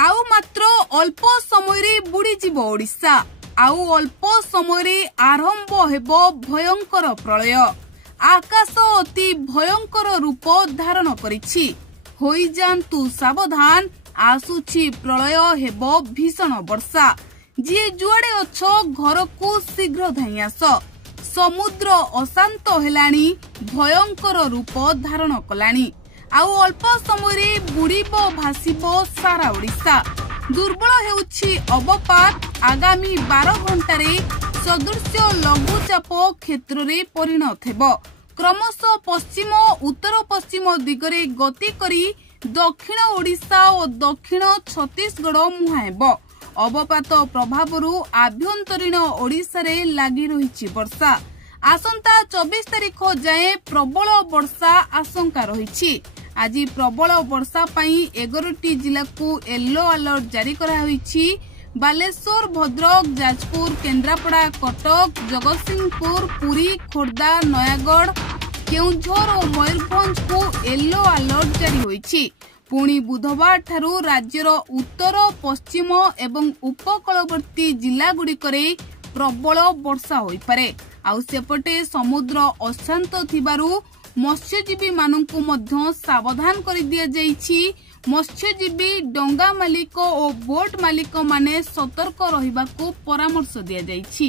आउ मात्र अल्प समय बुड़ी जीव ओडिशा आउ अल्प समय आरंभ हेबो भयंकर प्रलय। आकाश अति भयंकर रूप धारण करिछि। होई जान्तु सावधान, आसुछि प्रलय हेबो भीषण वर्षा। जी जुआड़े अछ घर को शीघ्र धाई आस। समुद्र अशांत हेलाणी, भयंकर रूप धारण कलाणी। आउ अल्प समय बुड़ीब भासीब सारा ओडिशा। दुर्बल हेउछि अवपात। आगामी 12 घंटारे सदृश्य लघुचाप क्षेत्र में परिणत हेबो। क्रमशः पश्चिम उत्तर पश्चिम दिगरे गति करी दक्षिण ओडिशा और दक्षिण छत्तीसगढ़ मुहाएबो। अवपात प्रभावरू आभ्यंतरीण ओडिशा रे लागी रहिछि वर्षा। आसंता 24 तारिख जाए प्रबल वर्षा आशंका रहिछि। आज प्रबल वर्षा पई 11टी जिला को येलो अलर्ट जारी करा होईछि। बालेश्वर, भद्रक, जाजपुर, केन्द्रापड़ा, कटक, जगतसिंहपुर, पुरी, खोर्धा, नयागढ़, केउझर और मयूरभंज को येलो अलर्ट जारी होईछि। पुणी बुधवार ठारू राज्यर उत्तर पश्चिम एवं उपकूलवर्ती जिला गुड़िकरे प्रबल वर्षा होइपारे। आउ सेपटे समुद्र अशांत थिबारु मत्स्यजीवी माननकु मध्य सावधान कर दिया जाइछि। मत्स्यजीवी, डंगा मालिक और बोट मालिक माने सतर्क रहिबाकु परामर्श दिया जाइछि।